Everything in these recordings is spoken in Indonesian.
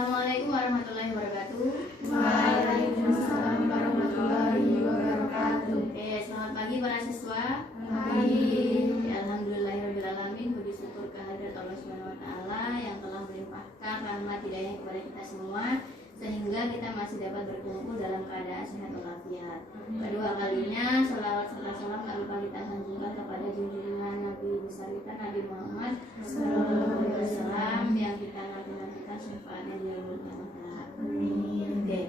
Assalamualaikum warahmatullahi wabarakatuh. Waalaikumsalam warahmatullahi wabarakatuh. Oke, selamat pagi para siswa. Pagi. Alhamdulillahirobbilalamin. Puji syukur kehadirat Allah Subhanahu Wa Taala yang telah melimpahkan rahmat hidayah kepada kita semua sehingga kita masih dapat berkumpul dalam keadaan sehat walafiat. Kedua kalinya selawat serta salam tak lupa kita sanjungkan kepada junjungan Nabi besar kita Nabi Muhammad Sallallahu Alaihi Wasallam yang kita nantikan syafaatnya di yaumul qiyamah. Oke.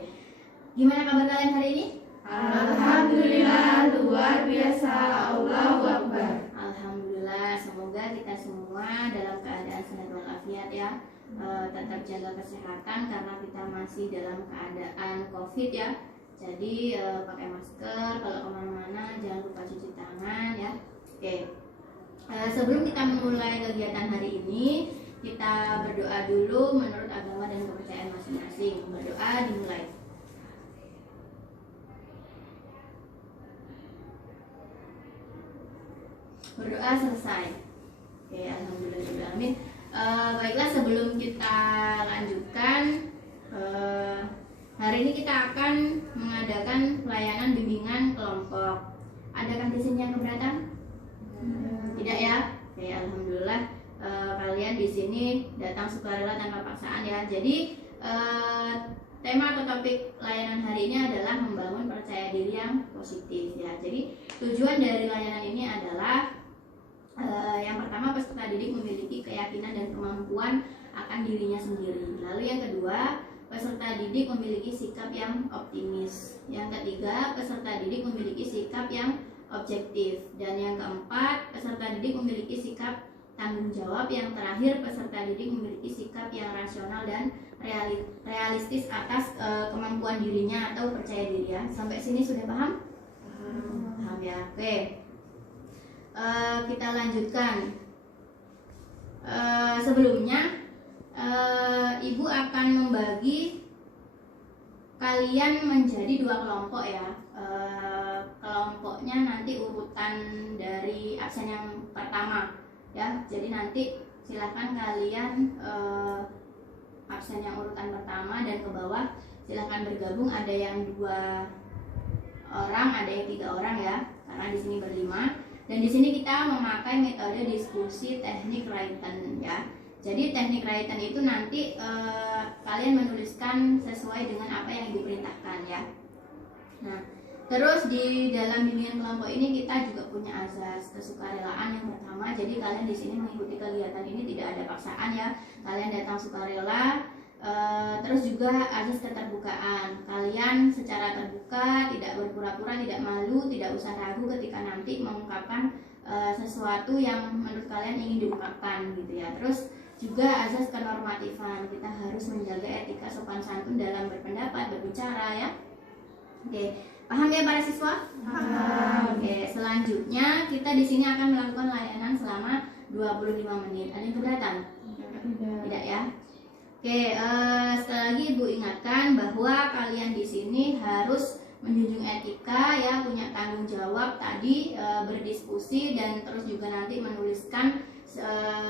Gimana kabar kalian hari ini? Alhamdulillah, luar biasa. Allahu Akbar. Alhamdulillah, semoga kita semua dalam keadaan sehat walafiat ya. Tetap jaga kesehatan karena kita masih dalam keadaan COVID ya. Jadi pakai masker, kalau kemana-mana jangan lupa cuci tangan ya. Oke. Sebelum kita memulai kegiatan hari ini, kita berdoa dulu menurut agama dan kepercayaan masing-masing. Berdoa dimulai. Berdoa selesai. Oke, alhamdulillahirobbilalamin. Baiklah, sebelum kita lanjutkan, hari ini kita akan mengadakan pelayanan bimbingan kelompok. Adakah di sini yang keberatan? Tidak ya? Oke, alhamdulillah. Kalian di sini datang sukarela tanpa paksaan ya. Jadi tema atau topik layanan hari ini adalah membangun percaya diri yang positif ya. Jadi tujuan dari layanan ini adalah yang pertama, peserta didik memiliki keyakinan dan kemampuan akan dirinya sendiri. Lalu yang kedua, peserta didik memiliki sikap yang optimis. Yang ketiga, peserta didik memiliki sikap yang objektif. Dan yang keempat, peserta didik memiliki sikap tanggung jawab. Yang terakhir, peserta didik memiliki sikap yang rasional dan realistis atas kemampuan dirinya atau percaya diri ya. Sampai sini sudah paham? Paham ya. Oke. Kita lanjutkan. Sebelumnya Ibu akan membagi kalian menjadi dua kelompok ya. Kelompoknya nanti urutan dari absen yang pertama ya. Jadi nanti silahkan kalian absen yang urutan pertama dan ke bawah silahkan bergabung. Ada yang 2 orang, ada yang 3 orang ya. Karena di sini berlima. Dan di sini kita memakai metode diskusi teknik written ya. Jadi teknik written itu nanti kalian menuliskan sesuai dengan apa yang diperintahkan ya. Nah, terus di dalam bimbingan kelompok ini kita juga punya azas kesukarelaan yang pertama. Jadi kalian di sini mengikuti kegiatan ini tidak ada paksaan ya. Kalian datang sukarela. Terus juga azas keterbukaan. Kalian secara terbuka, tidak berpura-pura, tidak malu, tidak usah ragu ketika nanti mengungkapkan sesuatu yang menurut kalian ingin diungkapkan gitu ya. Terus juga azas kenormatifan. Kita harus menjaga etika sopan santun dalam berpendapat, berbicara ya. Oke, paham ya para siswa? Paham. Oke, selanjutnya kita di sini akan melakukan layanan selama 25 menit. Ada yang keberatan? Tidak ya? Oke, sekali lagi Ibu ingatkan bahwa kalian di sini harus menjunjung etika ya, punya tanggung jawab tadi, berdiskusi dan terus juga nanti menuliskan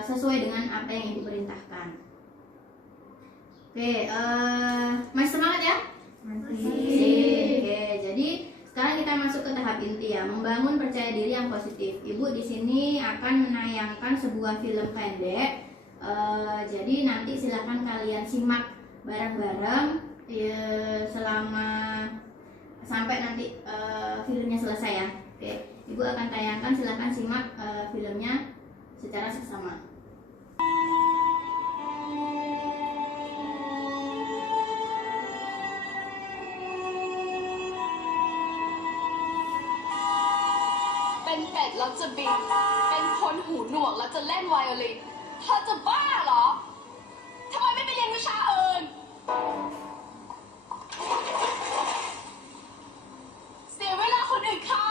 sesuai dengan apa yang diperintahkan. Oke, masih semangat ya? Masih. Oke, jadi sekarang kita masuk ke tahap inti ya, membangun percaya diri yang positif. Ibu di sini akan menayangkan sebuah film pendek. Jadi nanti silakan kalian simak bareng-bareng selama sampai nanti filmnya selesai ya. Oke, Ibu akan tayangkan, silakan simak filmnya secara seksama.เป็นเป็ดแล้วจะบิน เป็นคนหูหนวกแล้วจะเล่นไวโอลินเธอจะบ้าเหรอ ทำไมไม่ไปเรียนวิชาอื่น เสียเวลาคนอื่นเขา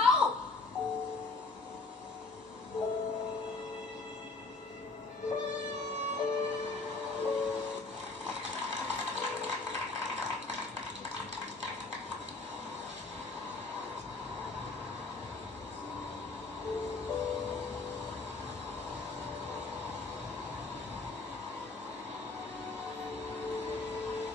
Oke,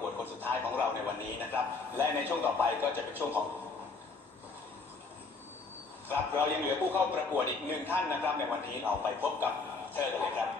กวดคนสุดท้ายของเราในวันนี้นะครับและในช่วงต่อไปก็จะเป็นช่วงของครับเรายังเหลือผู้เข้าประกวดอีกหนึ่งท่านนะครับในวันนี้เราไปพบกับเธอกันเลยครับ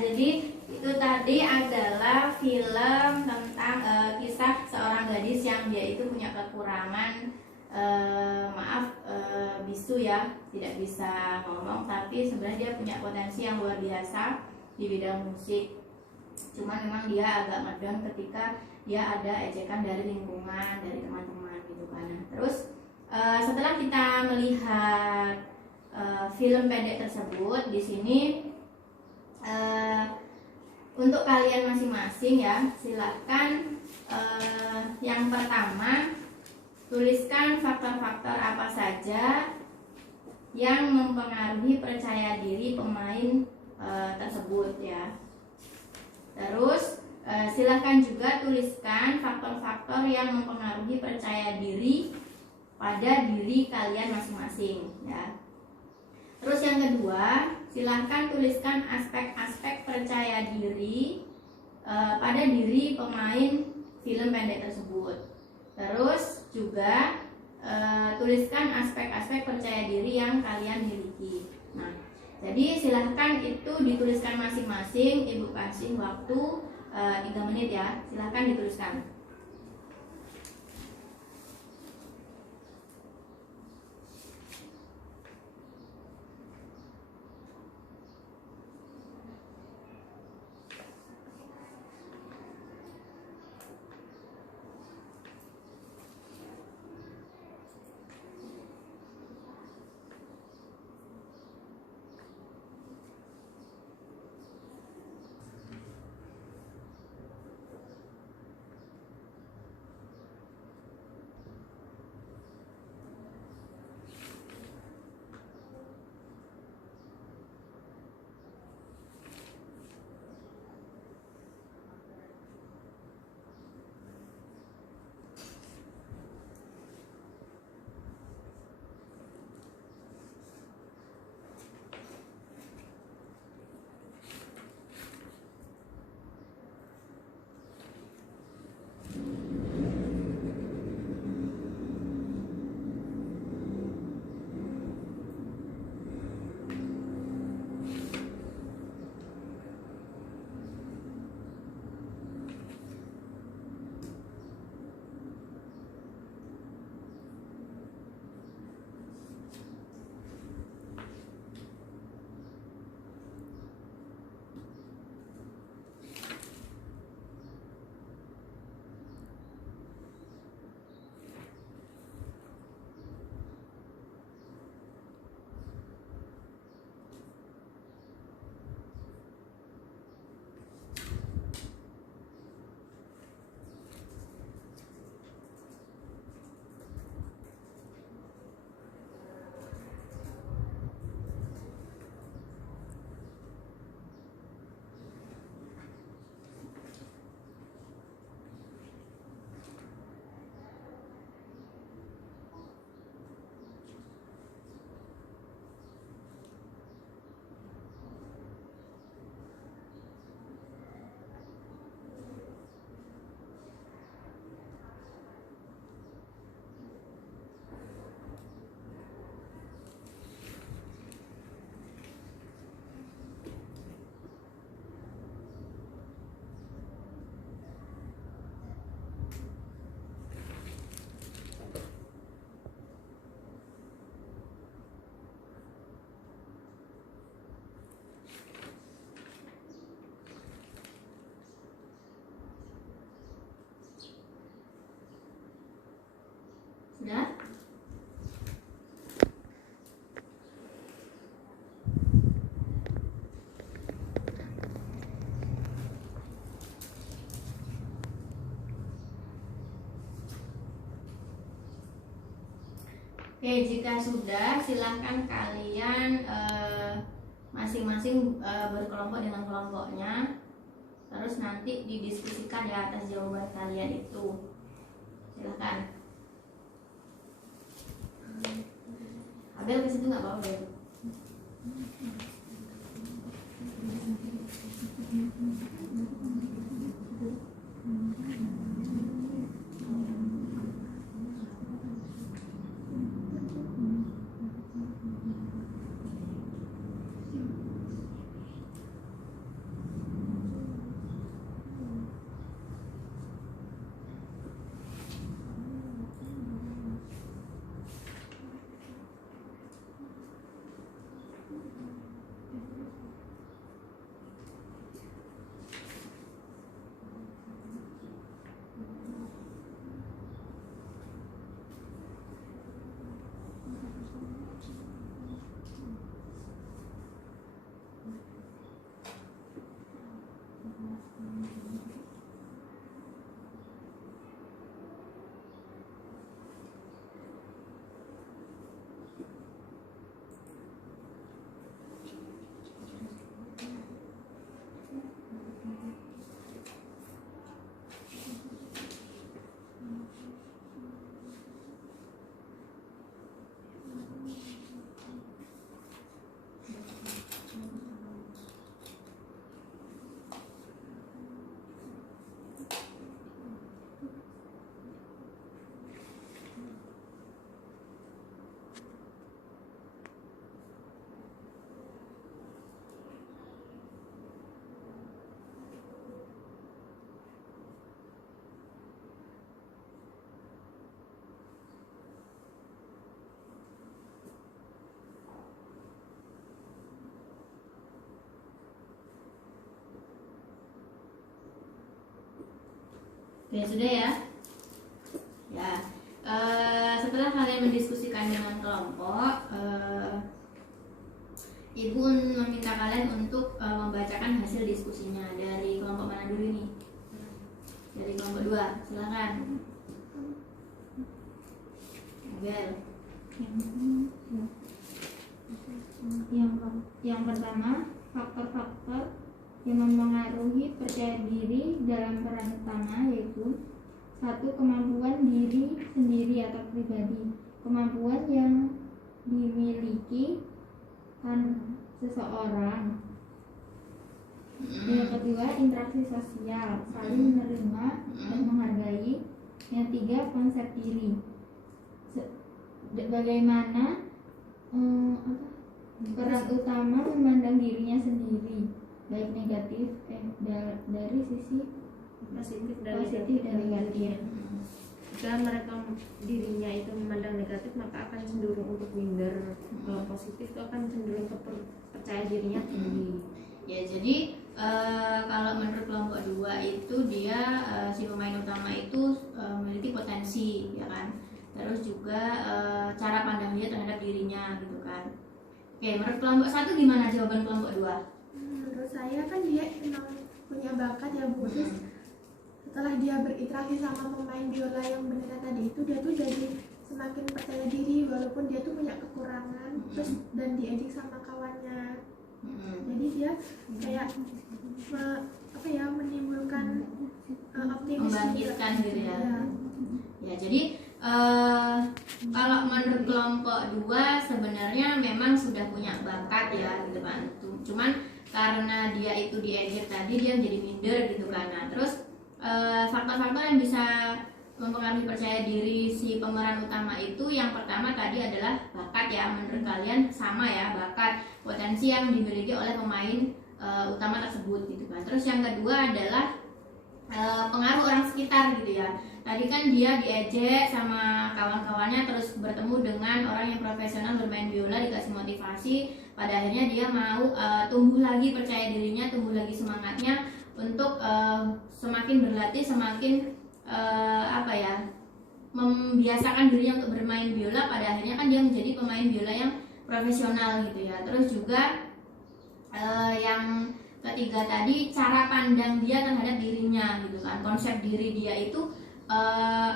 Jadi itu tadi adalah film tentang kisah seorang gadis yang dia itu punya kekurangan bisu ya, tidak bisa ngomong, tapi sebenarnya dia punya potensi yang luar biasa di bidang musik. Cuma memang dia agak ngedon ketika dia ada ejekan dari lingkungan, dari teman-teman gitu kan. Terus setelah kita melihat film pendek tersebut, di sini untuk kalian masing-masing ya, silakan yang pertama tuliskan faktor-faktor apa saja yang mempengaruhi percaya diri pemain tersebut ya. Terus silakan juga tuliskan faktor-faktor yang mempengaruhi percaya diri pada diri kalian masing-masing ya. Terus yang kedua, silahkan tuliskan aspek-aspek percaya diri pada diri pemain film pendek tersebut. Terus juga tuliskan aspek-aspek percaya diri yang kalian miliki. Nah, jadi silahkan itu dituliskan masing-masing. Ibu kasih waktu 3 menit ya. Silahkan dituliskan. Oke, jika sudah silahkan kalian masing-masing berkelompok dengan kelompoknya, terus nanti didiskusikan di atas jawaban kalian itu. Silahkan. Abel ke situ nggak apa-apa ya? Oke, sudah ya. Ya, setelah kalian mendiskusikan dengan kelompok, Ibu meminta kalian untuk membacakan hasil diskusinya. Dari kelompok mana dulu nih? Dari kelompok 2, silakan. Abel. Yang pertama, faktor-faktor yang mempengaruhi percaya diri dalam peran utama yaitu 1. Kemampuan diri sendiri atau pribadi, kemampuan yang dimiliki seseorang. Yang kedua, interaksi sosial, saling menerima dan menghargai. Yang 3, konsep diri, bagaimana peran utama memandang dirinya sendiri, baik negatif dari sisi positif dan negatif. Jika mereka dirinya itu memandang negatif, maka akan cenderung untuk minder. Kalau positif itu akan cenderung ke percaya dirinya tinggi. Ya, jadi kalau menurut kelompok 2 itu dia si pemain utama itu memiliki potensi, ya kan. Terus juga cara pandang dia terhadap dirinya gitu kan. Oke, menurut kelompok 1 gimana jawaban kelompok 2? Menurut saya kan dia emang punya bakat ya Bu. Terus setelah dia berinteraksi sama pemain biola yang beneran tadi itu, dia tuh jadi semakin percaya diri walaupun dia tuh punya kekurangan. Terus dan diejek sama kawannya. Jadi dia kayak menimbulkan optimis, membangkitkan gitu ya. Ya, jadi kalau menurut kelompok 2 sebenarnya memang sudah punya bakat ya gitu kan. Cuman karena dia itu diejek tadi, dia jadi minder gitu kan. Nah, terus faktor-faktor yang bisa mempengaruhi percaya diri si pemeran utama itu, yang pertama tadi adalah bakat ya. Menurut kalian sama ya, bakat, potensi yang dimiliki oleh pemain utama tersebut gitu kan. Terus yang kedua adalah pengaruh orang sekitar gitu ya. Tadi kan dia diejek sama kawan-kawannya, terus bertemu dengan orang yang profesional bermain biola, dikasih motivasi, pada akhirnya dia mau tumbuh lagi percaya dirinya, tumbuh lagi semangatnya untuk semakin berlatih, semakin membiasakan dirinya untuk bermain biola. Pada akhirnya kan dia menjadi pemain biola yang profesional gitu ya. Terus juga yang ketiga tadi, cara pandang dia terhadap dirinya gitu kan. Konsep diri dia itu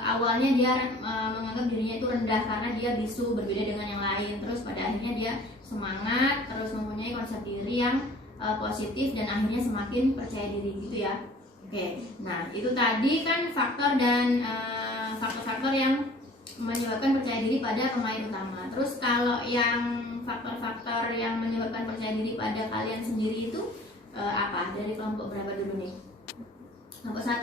awalnya dia menganggap dirinya itu rendah karena dia bisu, berbeda dengan yang lain. Terus pada akhirnya dia semangat, terus mempunyai konsep diri yang positif dan akhirnya semakin percaya diri gitu ya. Oke, nah itu tadi kan faktor dan faktor-faktor yang menyebabkan percaya diri pada pemain utama. Terus kalau yang faktor-faktor yang menyebabkan percaya diri pada kalian sendiri itu apa? Dari kelompok berapa dulu nih? Kelompok 1.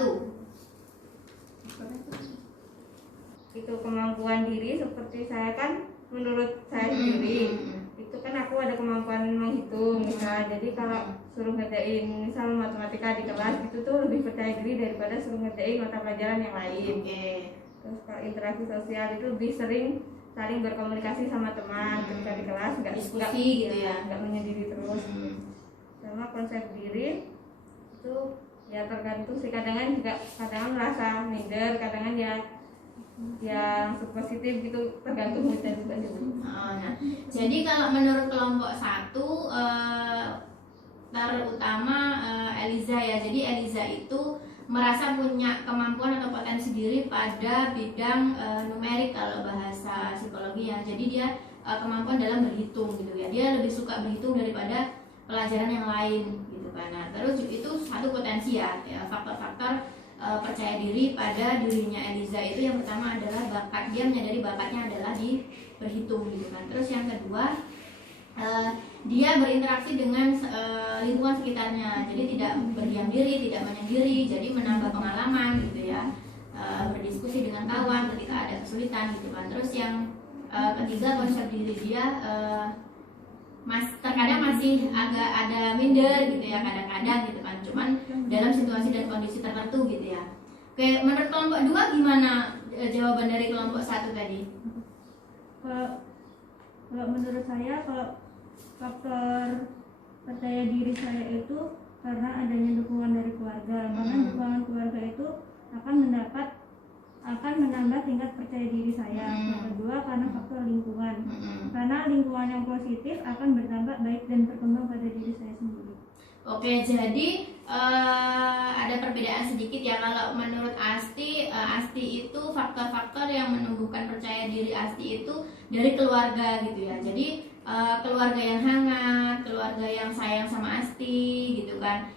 Itu kemampuan diri, seperti saya kan menurut saya sendiri itu kan aku ada kemampuan menghitung misalnya. Jadi kalau suruh ngerjain misal matematika di kelas itu tuh lebih percaya diri daripada suruh ngerjain mata pelajaran yang lain. Terus kalau interaksi sosial itu lebih sering saling berkomunikasi sama teman ketika di kelas, nggak Diskusi gitu ya. nggak menyendiri terus. Sama konsep diri itu ya tergantung sih, kadang juga kadang merasa minder, kadang ya langsung positif gitu, tergantung moodnya juga gitu. Nah, jadi kalau menurut kelompok 1 terutama Eliza ya. Jadi Eliza itu merasa punya kemampuan atau potensi diri pada bidang numerik kalau bahasa psikologi ya. Jadi dia kemampuan dalam berhitung gitu ya. Dia lebih suka berhitung daripada pelajaran yang lain gitu kan. Nah, terus itu satu potensi ya faktor-faktor percaya diri pada dirinya Eliza itu yang pertama adalah bakat, dia menyadari bakatnya adalah di berhitung gitu kan. Terus yang kedua dia berinteraksi dengan lingkungan sekitarnya, jadi tidak berdiam diri, tidak menyendiri, jadi menambah pengalaman gitu ya, berdiskusi dengan kawan ketika ada kesulitan gitu kan. Terus yang ketiga konsep diri dia terkadang masih agak ada minder gitu ya, kadang-kadang gitu kan, cuman dalam situasi dan kondisi tertentu gitu ya. Oke, menurut kelompok 2 gimana jawaban dari kelompok 1 tadi? Kalau menurut saya, kalau faktor percaya diri saya itu karena adanya dukungan dari keluarga. Karena dukungan keluarga itu akan menambah tingkat percaya diri saya. Yang kedua karena faktor lingkungan. Karena lingkungan yang positif akan berdampak baik dan berkembang pada diri saya sendiri. Oke, jadi ada perbedaan sedikit ya. Kalau menurut Asti itu faktor-faktor yang menumbuhkan percaya diri Asti itu dari keluarga gitu ya. Jadi keluarga yang hangat, keluarga yang sayang sama Asti gitu kan,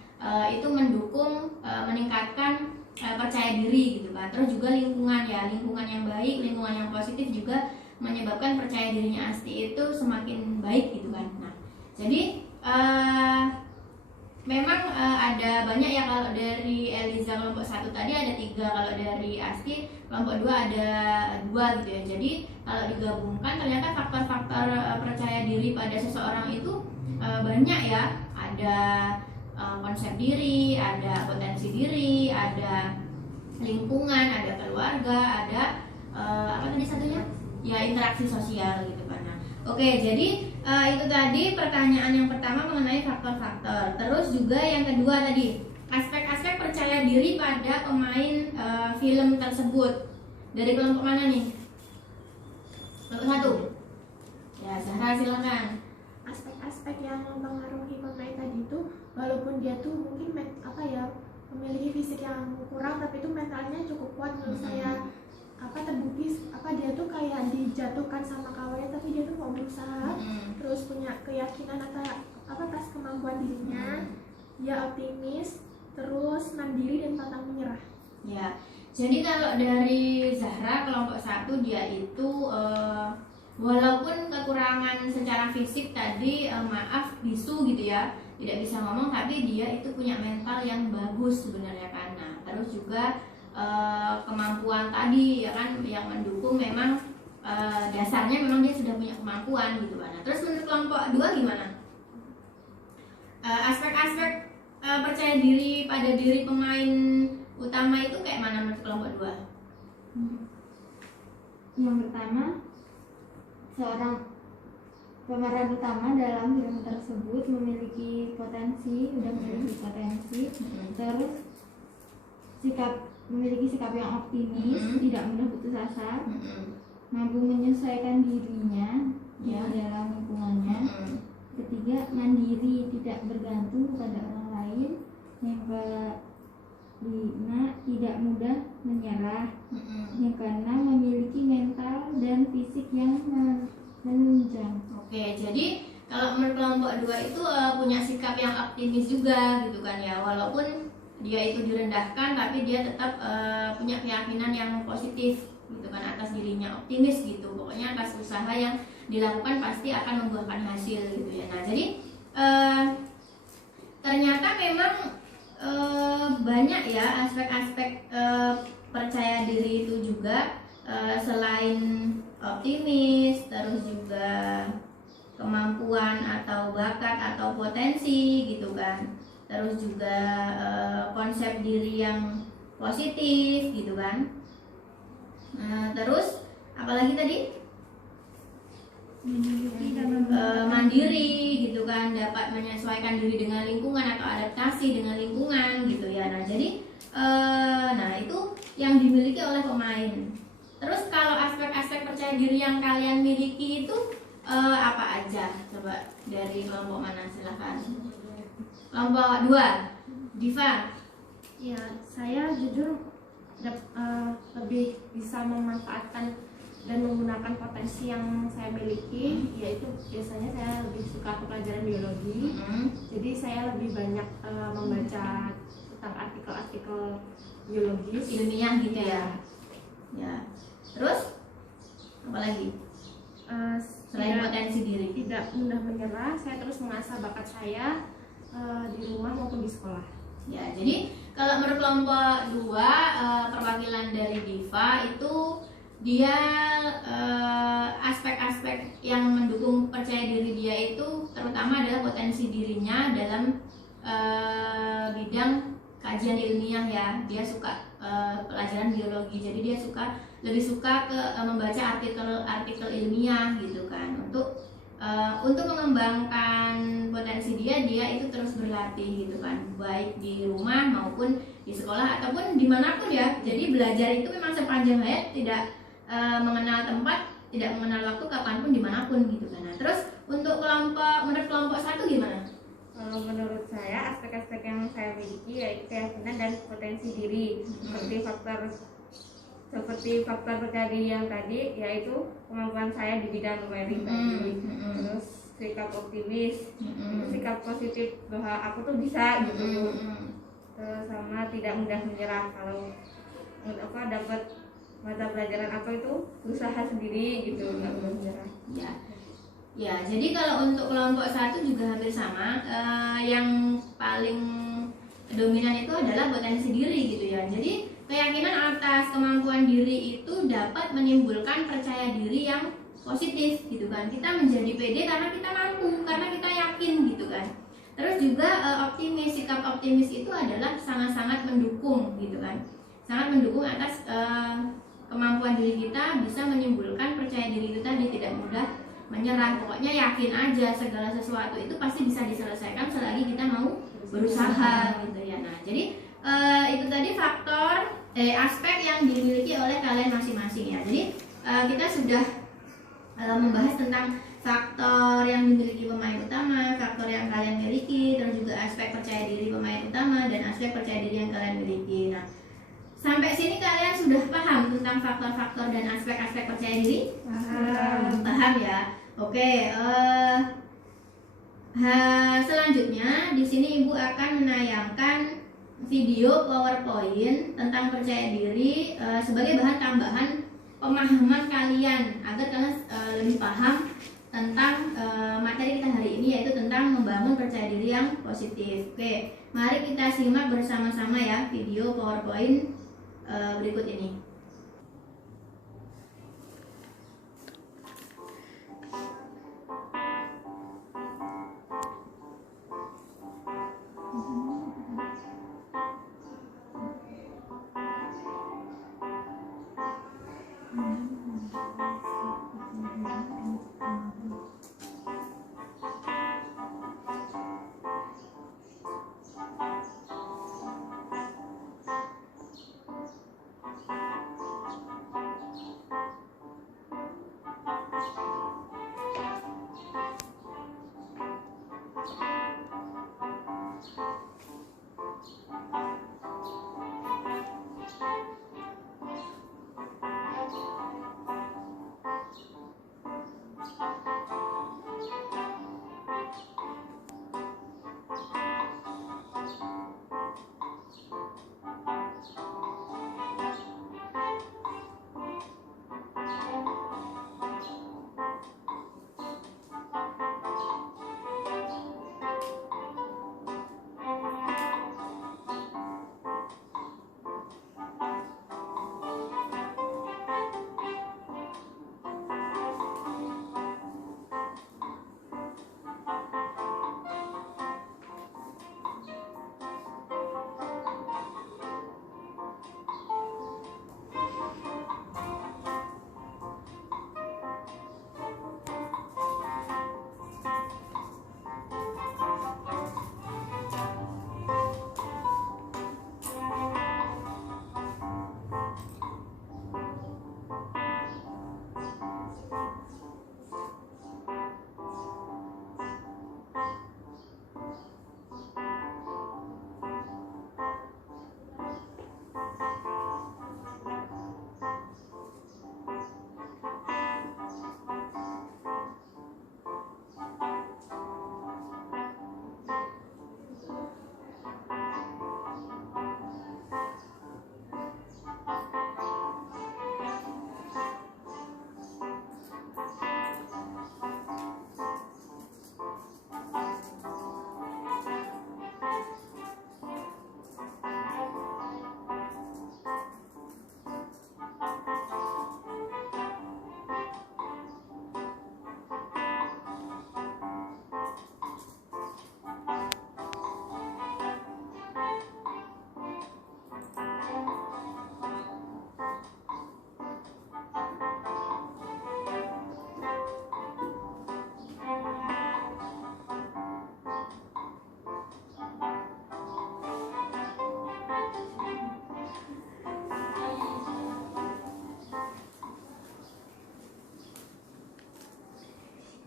itu mendukung meningkatkan percaya diri gitu kan. Terus juga lingkungan ya, lingkungan yang baik, lingkungan yang positif juga menyebabkan percaya dirinya Asti itu semakin baik gitu kan. Nah, jadi memang ada banyak ya. Kalau dari Eliza kelompok 1 tadi ada 3, kalau dari Asti kelompok 2 ada 2 gitu ya. Jadi kalau digabungkan ternyata faktor-faktor percaya diri pada seseorang itu banyak ya. Ada konsep diri, ada potensi diri, ada lingkungan, ada keluarga, ada apa tadi satunya? Ya, interaksi sosial gitu kan. Nah, oke, jadi itu tadi pertanyaan yang pertama mengenai faktor-faktor. Terus juga yang kedua tadi, aspek-aspek percaya diri pada pemain film tersebut. Dari kelompok mana nih? Kelompok 1. Ya, Zahra silakan. Aspek-aspek yang mempengaruhi pemain tadi itu, walaupun dia tuh mungkin memiliki fisik yang kurang, tapi itu mentalnya cukup kuat menurut saya. Terbukti dia tuh kayak dijatuhkan sama kawannya tapi dia tuh mau berusaha, terus punya keyakinan atas kemampuan dirinya, dia optimis, terus mandiri dan pantang menyerah. Ya, jadi kalau dari Zahra kelompok 1 dia itu walaupun kekurangan secara fisik tadi, bisu gitu ya, tidak bisa ngomong, tapi dia itu punya mental yang bagus sebenarnya kan. Nah, terus juga kemampuan tadi ya kan yang mendukung, memang dasarnya memang dia sudah punya kemampuan gitu kan. Nah, terus menurut kelompok 2 gimana? Aspek-aspek percaya diri pada diri pemain utama itu kayak mana menurut kelompok 2? Yang pertama, seorang pemeran utama dalam film tersebut memiliki potensi, terus memiliki sikap yang optimis, tidak mudah putus asa, mampu menyesuaikan dirinya ya dalam lingkungannya. Ketiga, mandiri, tidak bergantung kepada orang lain. Yang kelima, tidak mudah menyerah, Mm-mm. yang keenam memiliki mental dan fisik yang menunjang. Oke, jadi kalau menurut kelompok 2 itu punya sikap yang optimis juga gitu kan ya, walaupun dia itu direndahkan tapi dia tetap punya keyakinan yang positif gitu kan atas dirinya, optimis gitu, pokoknya atas usaha yang dilakukan pasti akan membuahkan hasil gitu ya. Nah jadi ternyata memang banyak ya aspek-aspek percaya diri itu juga, selain optimis terus juga kemampuan atau bakat atau potensi gitu kan, terus juga konsep diri yang positif gitu kan. Terus apalagi tadi mandiri gitu kan, dapat menyesuaikan diri dengan lingkungan atau adaptasi dengan lingkungan gitu ya. Nah jadi nah itu yang dimiliki oleh pemain. Terus kalau aspek-aspek percaya diri yang kalian miliki itu apa aja? Coba dari kelompok mana, silahkan. Kelompok 2, Diva. Ya, saya jujur lebih bisa memanfaatkan dan menggunakan potensi yang saya miliki, yaitu biasanya saya lebih suka ke pelajaran biologi. Jadi saya lebih banyak membaca tentang artikel-artikel biologis Ilmiah gitu ya. Ya. Terus apa lagi? Selain potensi diri. tidak mudah menyerah, saya terus mengasah bakat saya di rumah maupun di sekolah. Ya, jadi kalau menurut kelompok 2 perwakilan dari Diva itu dia aspek-aspek yang mendukung percaya diri dia itu terutama adalah potensi dirinya dalam bidang kajian ilmiah ya. Dia suka pelajaran biologi, jadi dia lebih suka membaca artikel ilmiah gitu kan, untuk mengembangkan potensi dia itu terus berlatih gitu kan, baik di rumah maupun di sekolah ataupun dimanapun ya. Jadi belajar itu memang sepanjang hayat, tidak mengenal tempat, tidak mengenal waktu, kapanpun dimanapun gitu kan. Nah, terus untuk menurut kelompok 1 gimana? Kalau menurut saya aspek-aspek yang saya miliki yaitu keyakinan dan potensi diri, seperti faktor percaya diri yang tadi, yaitu kemampuan saya di bidang numerik tadi, terus sikap optimis, sikap positif bahwa aku tuh bisa gitu, terus sama tidak mudah menyerah. Kalau dapat mata pelajaran apa itu usaha sendiri gitu, nggak mudah menyerah. Ya, jadi kalau untuk kelompok 1 juga hampir sama. Yang paling dominan itu adalah potensi diri gitu ya. Jadi keyakinan atas kemampuan diri itu dapat menimbulkan percaya diri yang positif gitu kan. Kita menjadi pede karena kita mampu, karena kita yakin gitu kan. Terus juga optimis, sikap optimis itu adalah sangat-sangat mendukung gitu kan. Sangat mendukung atas kemampuan diri kita, bisa menimbulkan percaya diri itu tadi, tidak mudah menyerah. Pokoknya yakin aja segala sesuatu itu pasti bisa diselesaikan selagi kita mau berusaha gitu ya. Nah, jadi itu tadi faktor aspek yang dimiliki oleh kalian masing-masing ya. Jadi kita sudah membahas tentang faktor yang dimiliki pemain utama, faktor yang kalian miliki, terus juga aspek percaya diri pemain utama dan aspek percaya diri yang kalian miliki. Nah, sampai sini kalian sudah paham tentang faktor-faktor dan aspek-aspek percaya diri? Paham ya. Oke. Selanjutnya di sini Ibu akan menayangkan video PowerPoint tentang percaya diri sebagai bahan tambahan pemahaman kalian agar kalian lebih paham tentang materi kita hari ini, yaitu tentang membangun percaya diri yang positif. Oke, mari kita simak bersama-sama ya video PowerPoint berikut ini.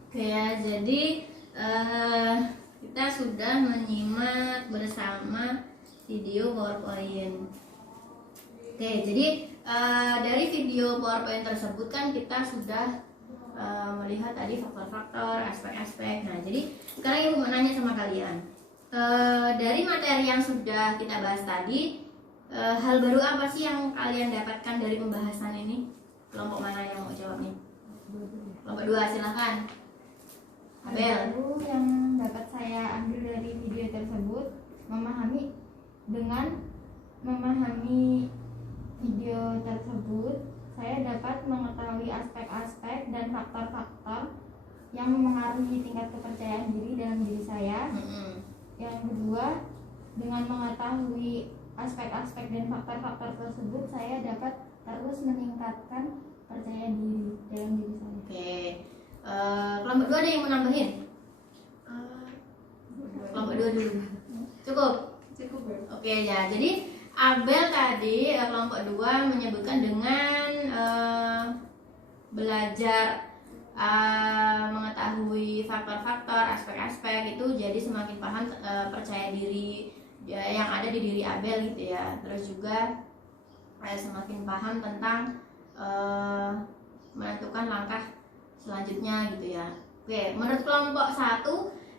Oke ya, jadi kita sudah menyimak bersama video PowerPoint. Oke, jadi dari video PowerPoint tersebut kan kita sudah melihat tadi faktor-faktor, aspek-aspek. Nah, jadi sekarang Ibu mau nanya sama kalian. Dari materi yang sudah kita bahas tadi, hal baru apa sih yang kalian dapatkan dari pembahasan ini? Kelompok mana yang mau jawab nih? Kelompok 2, silahkan. Abel. Lalu yang dapat saya ambil dari video tersebut, dengan memahami video tersebut, saya dapat mengetahui aspek-aspek dan faktor-faktor yang memengaruhi tingkat kepercayaan diri dalam diri saya. Yang kedua, dengan mengetahui aspek-aspek dan faktor-faktor tersebut, saya dapat terus meningkatkan percaya diri dalam diri saya. Oke. Kelompok 2 ada yang mau nambahin? Kelompok 2 dulu. Cukup? Cukup. Oke ya, jadi Abel tadi kelompok 2 menyebutkan dengan belajar mengetahui faktor-faktor, aspek-aspek itu jadi semakin paham percaya diri yang ada di diri Abel gitu ya. Terus juga semakin paham tentang menentukan langkah selanjutnya gitu ya. Oke, menurut kelompok 1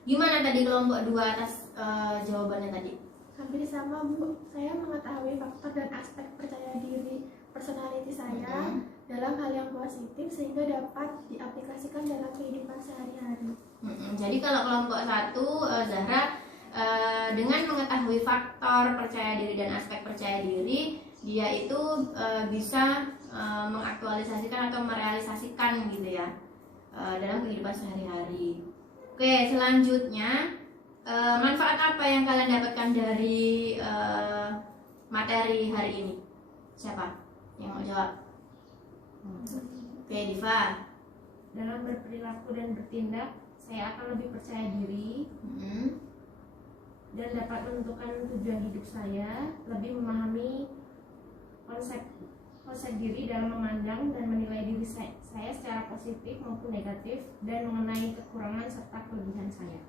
gimana tadi kelompok 2 atas jawabannya tadi? Hampir sama Bu, saya mengetahui faktor dan aspek percaya diri personality saya dalam hal yang positif sehingga dapat diaplikasikan dalam kehidupan sehari-hari. Jadi kalau kelompok 1 Zahra dengan mengetahui faktor percaya diri dan aspek percaya diri, dia itu bisa mengaktualisasikan atau merealisasikan gitu ya dalam kehidupan sehari-hari. Oke, selanjutnya manfaat apa yang kalian dapatkan dari materi hari ini? Siapa yang mau jawab? Oke, Diva. Dalam berperilaku dan bertindak, saya akan lebih percaya diri dan dapat menentukan tujuan hidup saya, lebih memahami konsep diri dalam memandang dan menilai diri saya secara positif maupun negatif, dan mengenai kekurangan serta kelebihan saya.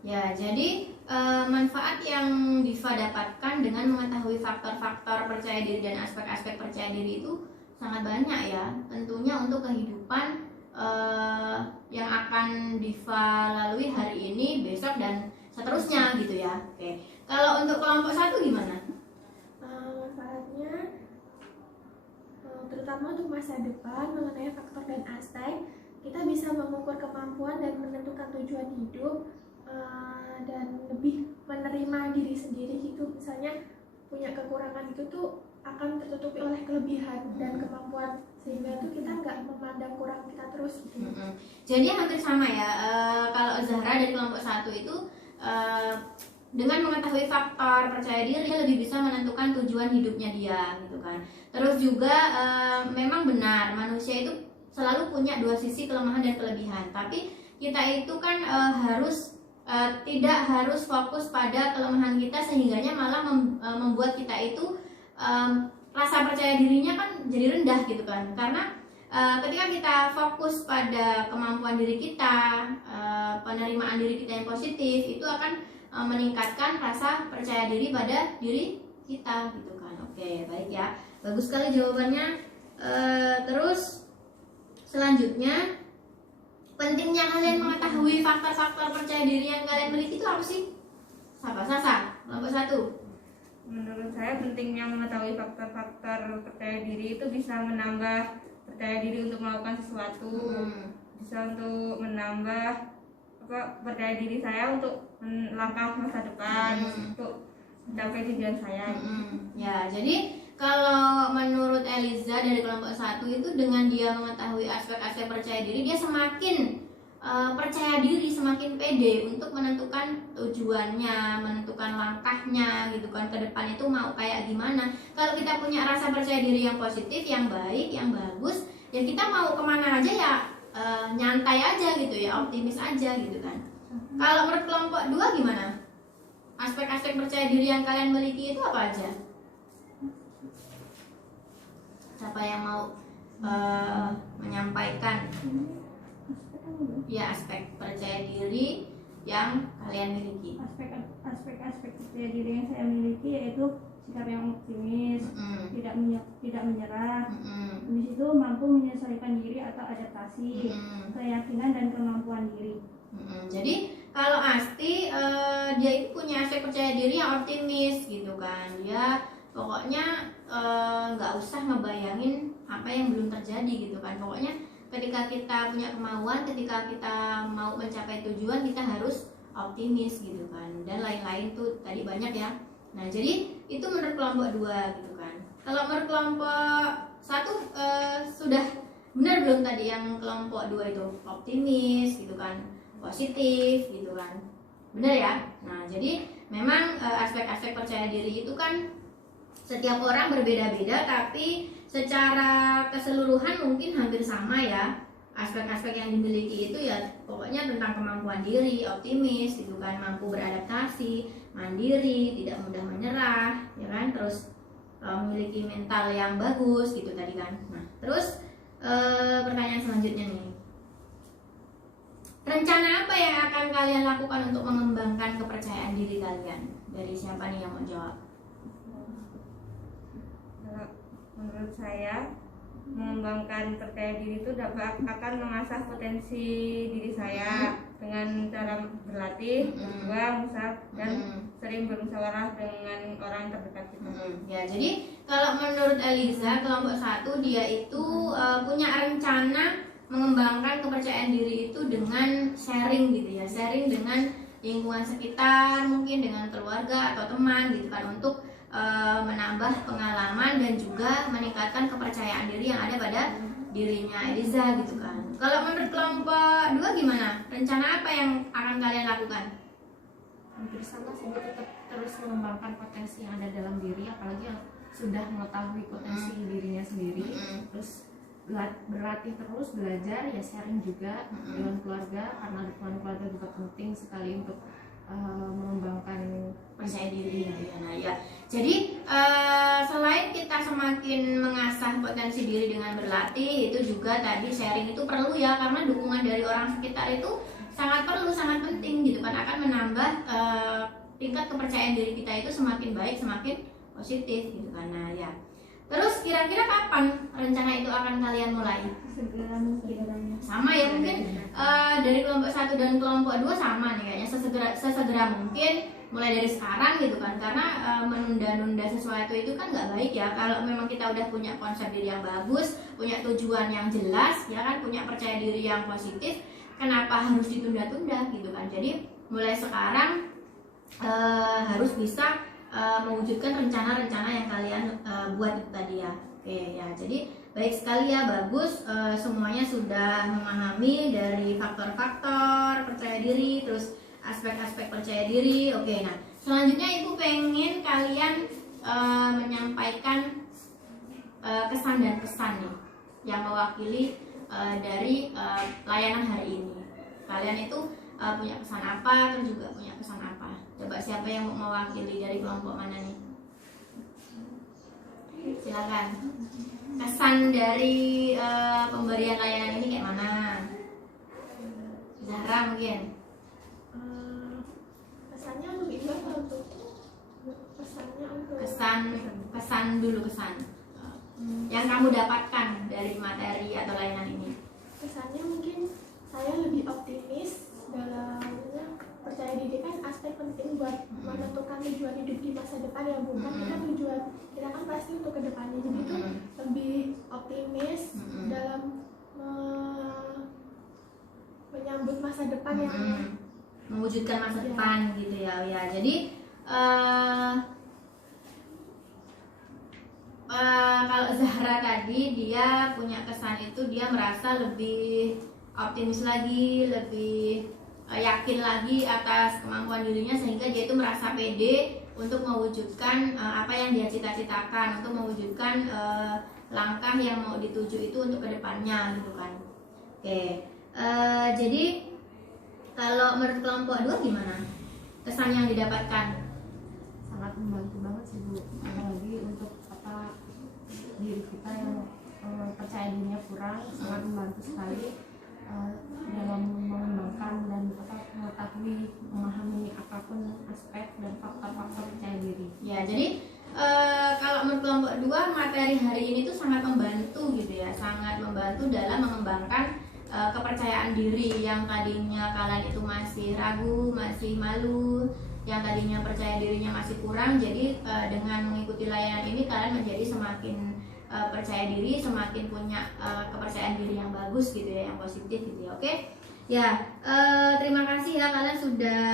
Ya, jadi manfaat yang Diva dapatkan dengan mengetahui faktor-faktor percaya diri dan aspek-aspek percaya diri itu sangat banyak ya. Tentunya untuk kehidupan yang akan Diva lalui hari ini, besok, dan seterusnya gitu ya. Oke, kalau untuk kelompok 1 gimana? Manfaatnya terutama untuk masa depan mengenai faktor dan aspek, kita bisa mengukur kemampuan dan menentukan tujuan hidup, dan lebih menerima diri sendiri gitu. Misalnya punya kekurangan itu tuh akan tertutupi oleh kelebihan dan kemampuan, sehingga tuh kita nggak memandang kurang kita terus gitu. Jadi hampir sama ya. Kalau Zahra dari kelompok 1 itu dengan mengetahui faktor percaya diri, dia lebih bisa menentukan tujuan hidupnya dia gitu kan. Terus juga memang benar manusia itu selalu punya dua sisi, kelemahan dan kelebihan. Tapi kita itu kan tidak harus fokus pada kelemahan kita, sehingganya malah membuat kita itu rasa percaya dirinya kan jadi rendah gitu kan. Karena ketika kita fokus pada kemampuan diri kita, penerimaan diri kita yang positif, itu akan meningkatkan rasa percaya diri pada diri kita gitu kan. Oke, baik ya, bagus sekali jawabannya. Terus selanjutnya, pentingnya kalian mengetahui faktor-faktor percaya diri yang kalian miliki itu apa sih? Siapa? Sasa, kelompok 1. Menurut saya pentingnya mengetahui faktor-faktor percaya diri itu bisa menambah percaya diri untuk melakukan sesuatu, bisa untuk menambah percaya diri saya untuk melangkah masa depan, untuk mencapai tujuan saya. Ya, jadi kalau menurut Eliza dari kelompok 1 itu, dengan dia mengetahui aspek-aspek percaya diri, dia semakin percaya diri, semakin pede untuk menentukan tujuannya, menentukan langkahnya gitu kan, ke depan itu mau kayak gimana. Kalau kita punya rasa percaya diri yang positif, yang baik, yang bagus, ya kita mau kemana aja ya nyantai aja gitu ya, optimis aja gitu kan. Kalau menurut kelompok 2 gimana? Aspek-aspek percaya diri yang kalian miliki itu apa aja? Siapa yang mau menyampaikan? ya aspek percaya diri yang kalian miliki. Aspek percaya diri yang saya miliki yaitu sikap yang optimis, tidak menyerah. Habis itu mampu menyesuaikan diri atau adaptasi, keyakinan dan kemampuan diri. Jadi kalau Asti dia itu punya aspek percaya diri yang optimis gitu kan. Dia pokoknya nggak usah ngebayangin apa yang belum terjadi gitu kan. Pokoknya ketika kita punya kemauan, ketika kita mau mencapai tujuan, kita harus optimis gitu kan. Dan lain-lain tuh tadi banyak ya. Nah jadi itu menurut kelompok 2 gitu kan. Kalau menurut kelompok 1 sudah benar belum tadi yang kelompok 2 itu optimis gitu kan, positif gitu kan, benar ya. Nah jadi memang aspek-aspek percaya diri itu kan setiap orang berbeda-beda, tapi secara keseluruhan mungkin hampir sama ya. Aspek-aspek yang dimiliki itu ya pokoknya tentang kemampuan diri, optimis gitu kan, mampu beradaptasi, mandiri, tidak mudah menyerah ya kan, terus memiliki mental yang bagus gitu tadi kan. Nah terus pertanyaan selanjutnya nih, rencana apa yang akan kalian lakukan untuk mengembangkan kepercayaan diri kalian? Dari siapa nih yang mau jawab? Menurut saya, mengembangkan percaya diri itu akan mengasah potensi diri saya dengan cara berlatih, berjuang, dan sering bermusyawarah dengan orang terdekat kita. Ya, jadi kalau menurut Eliza, kelompok 1 dia itu punya rencana mengembangkan kepercayaan diri itu dengan sharing gitu ya, sharing dengan lingkungan sekitar, mungkin dengan keluarga atau teman gitu kan, untuk menambah pengalaman dan juga meningkatkan kepercayaan diri yang ada pada dirinya Eliza gitu kan. Kalau menurut kelompok 2 gimana? Rencana apa yang akan kalian lakukan? Hampir sama sih, tetap terus mengembangkan potensi yang ada dalam diri, apalagi yang sudah mengetahui potensi dirinya sendiri. Terus berlatih terus, belajar, ya sharing juga dengan keluarga, karena dukungan keluarga juga penting sekali untuk mengembangkan percaya diri ya. Nah ya, jadi selain kita semakin mengasah potensi diri dengan berlatih, itu juga tadi sharing itu perlu ya, karena dukungan dari orang sekitar itu sangat perlu, sangat penting gitu kan, akan menambah tingkat kepercayaan diri kita itu semakin baik, semakin positif gitu kan. Nah ya, terus kira-kira kapan rencana itu akan kalian mulai? Segera mungkin. Sama ya, mungkin dari kelompok 1 dan kelompok 2 sama nih kayaknya, sesegera mungkin, mulai dari sekarang gitu kan, karena menunda-nunda sesuatu itu kan nggak baik ya. Kalau memang kita udah punya konsep diri yang bagus, punya tujuan yang jelas ya kan, punya percaya diri yang positif, kenapa harus ditunda-tunda gitu kan. Jadi mulai sekarang harus bisa mewujudkan rencana-rencana yang kalian buat itu tadi ya. Oke ya, jadi baik sekali ya, bagus, semuanya sudah memahami dari faktor-faktor percaya diri, terus aspek-aspek percaya diri. Oke, nah selanjutnya ibu pengen kalian menyampaikan kesan dan pesan nih yang mewakili dari layanan hari ini. Kalian itu punya pesan apa, terus juga punya pesan apa? Coba siapa yang mau mewakili, dari kelompok mana nih? Silakan. Kesan dari pemberian layanan ini kayak mana? Zahra mungkin. Pesannya untuk itu untuk pesannya untuk Kesan dulu, kesan yang kamu dapatkan dari materi atau layanan ini. kesannya mungkin saya lebih optimis dalamnya. Percaya diri kan aspek penting buat menentukan tujuan hidup di masa depan ya, bukan kita tujuan kita kan pasti untuk kedepannya. Jadi itu lebih optimis dalam menyambut masa depan yang mewujudkan masa depan gitu ya. Ya, jadi kalau Zahra tadi dia punya kesan itu, dia merasa lebih optimis lagi, lebih yakin lagi atas kemampuan dirinya, sehingga dia itu merasa pede untuk mewujudkan apa yang dia cita-citakan, untuk mewujudkan langkah yang mau dituju itu untuk kedepannya gitu kan. Oke, jadi kalau menurut kelompok 2 gimana kesan yang didapatkan? sangat membantu banget sih Bu, apalagi untuk diri kita yang percaya dirinya kurang, sangat membantu sekali dalam mengembangkan dan mengetahui, memahami apapun aspek dan faktor-faktor percaya diri. Ya, jadi kalau menurut kelompok 2 materi hari ini tuh sangat membantu gitu ya, sangat membantu dalam mengembangkan kepercayaan diri yang tadinya kalian itu masih ragu, masih malu, yang tadinya percaya dirinya masih kurang. Jadi dengan mengikuti layanan ini kalian menjadi semakin percaya diri, semakin punya kepercayaan diri yang bagus gitu ya, yang positif gitu ya. Oke ya, terima kasih ya kalian sudah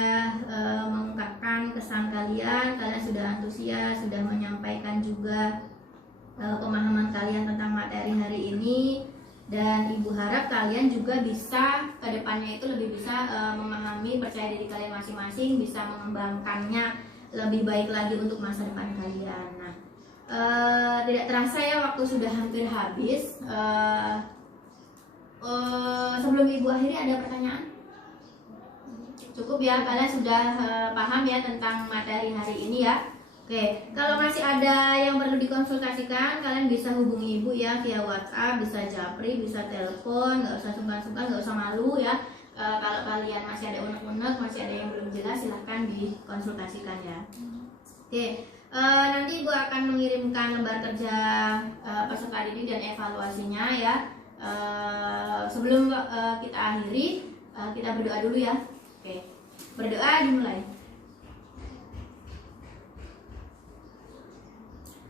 mengungkapkan kesan kalian sudah antusias, sudah menyampaikan juga pemahaman kalian tentang materi hari ini. Dan Ibu harap kalian juga bisa kedepannya itu lebih bisa memahami percaya diri kalian masing-masing, bisa mengembangkannya lebih baik lagi untuk masa depan kalian. Nah, tidak terasa ya waktu sudah hampir habis. Sebelum Ibu akhiri ada pertanyaan? Cukup ya, kalian sudah paham ya tentang materi hari ini ya. Oke, kalau masih ada yang perlu dikonsultasikan, kalian bisa hubungi Ibu ya via WhatsApp, bisa japri, bisa telepon, nggak usah sungkan-sungkan, nggak usah malu ya. Kalau kalian masih ada unek-unek, masih ada yang belum jelas, silahkan dikonsultasikan ya. Oke, nanti Ibu akan mengirimkan lembar kerja peserta didik dan evaluasinya ya. Sebelum kita akhiri, kita berdoa dulu ya. Oke, berdoa dimulai.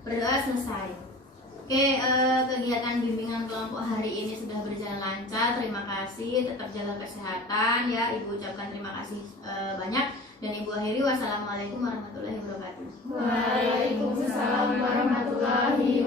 Berdoa selesai. Oke, kegiatan bimbingan kelompok hari ini sudah berjalan lancar. Terima kasih, tetap jaga kesehatan ya. Ibu ucapkan terima kasih banyak. Dan Ibu akhiri, wassalamualaikum warahmatullahi wabarakatuh. Waalaikumsalam warahmatullahi